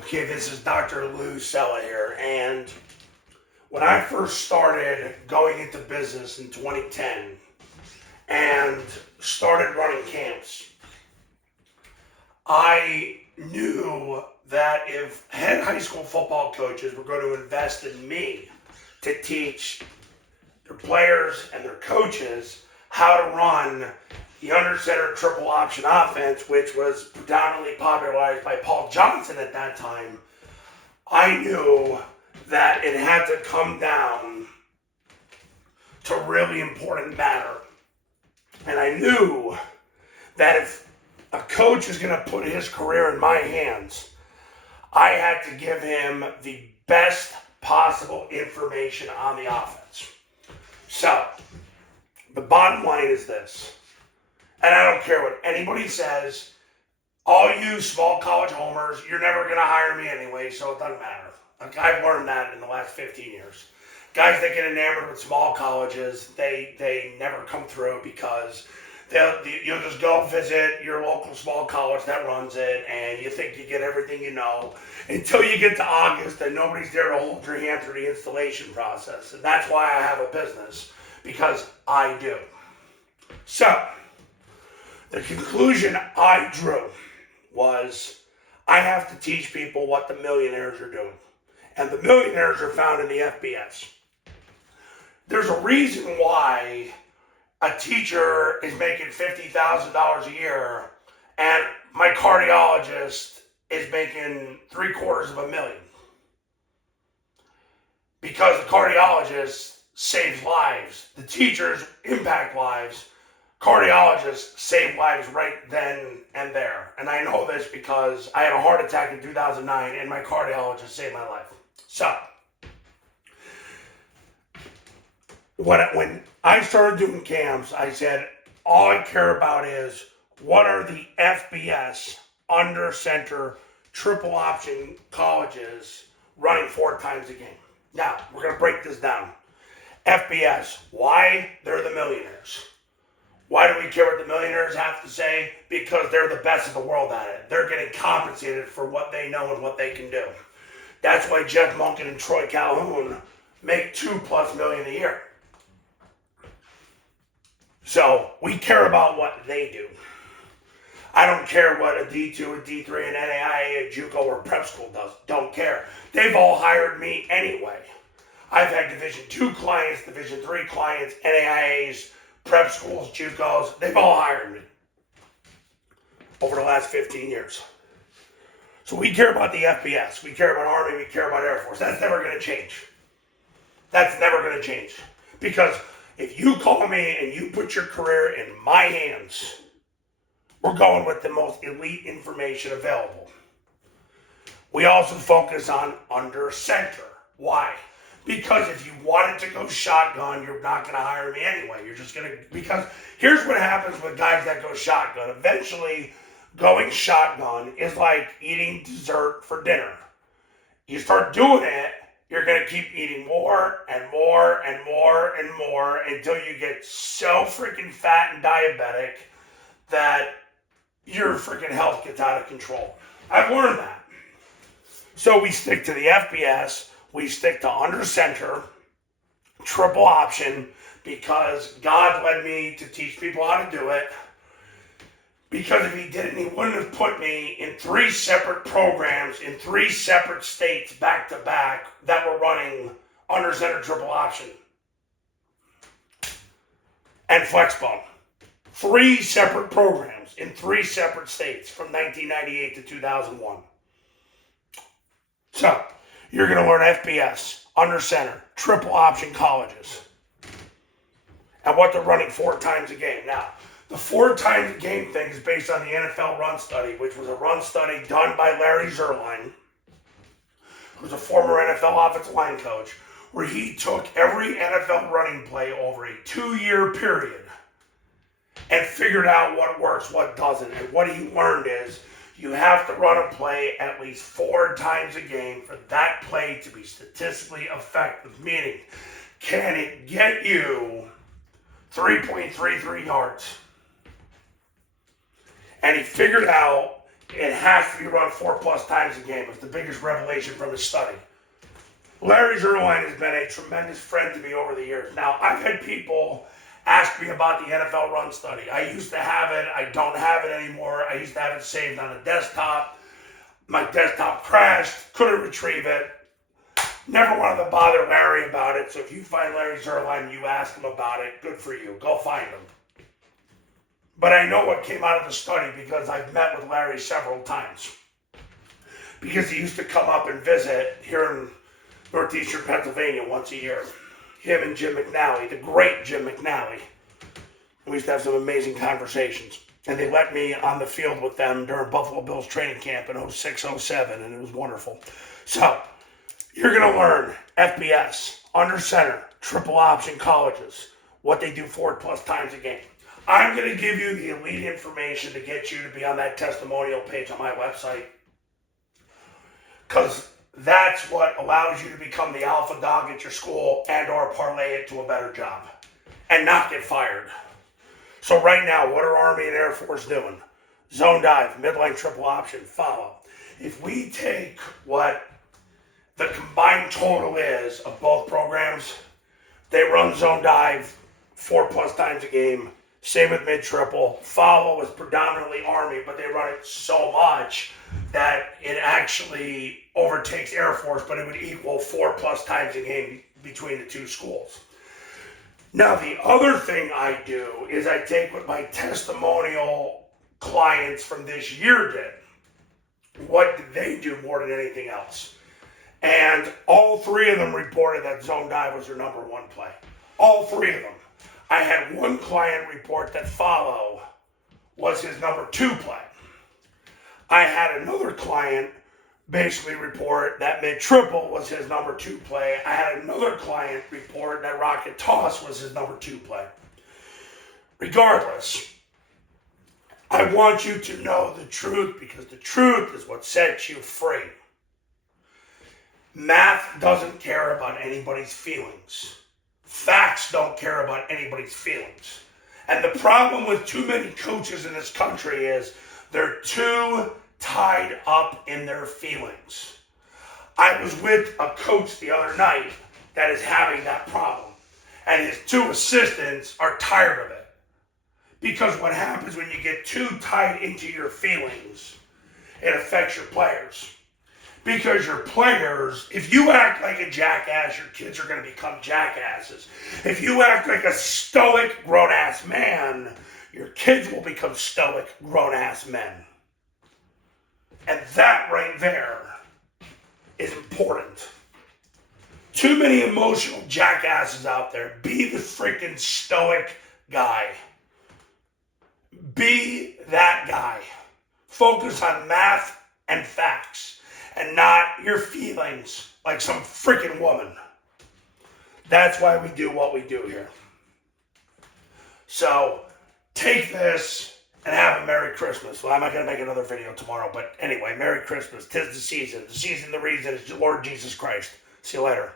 Okay, this is Dr. Lou Sella here, and when I first started going into business in 2010 and started running camps, I knew that if head high school football coaches were going to invest in me to teach their players and their coaches how to run the under center triple option offense, which was predominantly popularized by Paul Johnson at that time, I knew that it had to come down to really important matter. And I knew that if a coach is going to put his career in my hands, I had to give him the best possible information on the offense. So, the bottom line is this, and I don't care what anybody says, all you small college homers, you're never going to hire me anyway, so it doesn't matter. Like, I've learned that in the last 15 years. Guys that get enamored with small colleges, they never come through because you'll just go visit your local small college that runs it, and you think you get everything you know until you get to August and nobody's there to hold your hand through the installation process. And that's why I have a business, because I do. So, the conclusion I drew was I have to teach people what the millionaires are doing. And the millionaires are found in the FBS. There's a reason why a teacher is making $50,000 a year and my cardiologist is making $750,000. Because the cardiologist saves lives, the teachers impact lives, cardiologists save lives right then and there. And I know this because I had a heart attack in 2009 and my cardiologist saved my life. So, when I started doing camps, I said, all I care about is what are the FBS, under center, triple option colleges running 4 times a game. Now, we're going to break this down. FBS, why? They're the millionaires. Why do we care what the millionaires have to say? Because they're the best in the world at it. They're getting compensated for what they know and what they can do. That's why Jeff Monken and Troy Calhoun make $2+ million a year. So we care about what they do. I don't care what a D2, a D3, an NAIA, a JUCO, or prep school does. Don't care. They've all hired me anyway. I've had Division II clients, Division III clients, NAIAs, prep schools, JUCOs. They've all hired me over the last 15 years. So we care about the FBS. We care about Army. We care about Air Force. That's never going to change. That's never going to change. Because if you call me and you put your career in my hands, we're going with the most elite information available. We also focus on under center. Why? Because if you wanted to go shotgun, you're not going to hire me anyway. You're just going to, because here's what happens with guys that go shotgun. Eventually, going shotgun is like eating dessert for dinner. You start doing it, you're going to keep eating more and more and more and more until you get so freaking fat and diabetic that your freaking health gets out of control. I've learned that. So we stick to the FBS, we stick to under center, triple option, because God led me to teach people how to do it. Because if he didn't, he wouldn't have put me in 3 separate programs in 3 separate states back to back that were running under center triple option and flexbone. 3 separate programs in 3 separate states from 1998 to 2001. So, you're going to learn FBS, under center, triple option colleges, and what they're running 4 times a game. Now, the 4 times a game thing is based on the NFL run study, which was a run study done by Larry Zerline, who's a former NFL offensive line coach, where he took every NFL running play over a 2-year period and figured out what works, what doesn't. And what he learned is you have to run a play at least 4 times a game for that play to be statistically effective, meaning can it get you 3.33 yards? And he figured out it has to be run 4+ times a game. It's the biggest revelation from his study. Larry Zerline has been a tremendous friend to me over the years. Now, I've had people ask me about the NFL run study. I used to have it. I don't have it anymore. I used to have it saved on a desktop. My desktop crashed. Couldn't retrieve it. Never wanted to bother Larry about it. So if you find Larry Zerline and you ask him about it, good for you. Go find him. But I know what came out of the study because I've met with Larry several times. Because he used to come up and visit here in Northeastern Pennsylvania once a year. Him and Jim McNally, the great Jim McNally. We used to have some amazing conversations. And they let me on the field with them during Buffalo Bills training camp in 06-07, and it was wonderful. So, you're going to learn FBS, under center, triple option colleges, what they do 4+ times a game. I'm going to give you the elite information to get you to be on that testimonial page on my website. Because that's what allows you to become the alpha dog at your school and or parlay it to a better job and not get fired. So right now, what are Army and Air Force doing? Zone dive, midline triple option, follow. If we take what the combined total is of both programs, they run zone dive 4+ times a game. Same with mid-triple. Follow is predominantly Army, but they run it so much that it actually overtakes Air Force, but it would equal 4+ times a game between the two schools. Now, the other thing I do is I take what my testimonial clients from this year did. What did they do more than anything else? And all 3 of them reported that zone dive was their number 1 play. All 3 of them. I had one client report that follow was his number 2 play. I had another client basically report that mid-triple was his number 2 play. I had another client report that rocket toss was his number 2 play. Regardless, I want you to know the truth because the truth is what sets you free. Math doesn't care about anybody's feelings. Facts don't care about anybody's feelings. And the problem with too many coaches in this country is they're too tied up in their feelings. I was with a coach the other night that is having that problem. And his 2 assistants are tired of it. Because what happens when you get too tied into your feelings, it affects your players. Because your players, if you act like a jackass, your kids are going to become jackasses. If you act like a stoic, grown-ass man, your kids will become stoic, grown-ass men. And that right there is important. Too many emotional jackasses out there. Be the freaking stoic guy. Be that guy. Focus on math and facts. And not your feelings like some freaking woman. That's why we do what we do here. So, take this and have a Merry Christmas. Well, I'm not going to make another video tomorrow, but anyway, Merry Christmas. 'Tis the season. The season, the reason is the Lord Jesus Christ. See you later.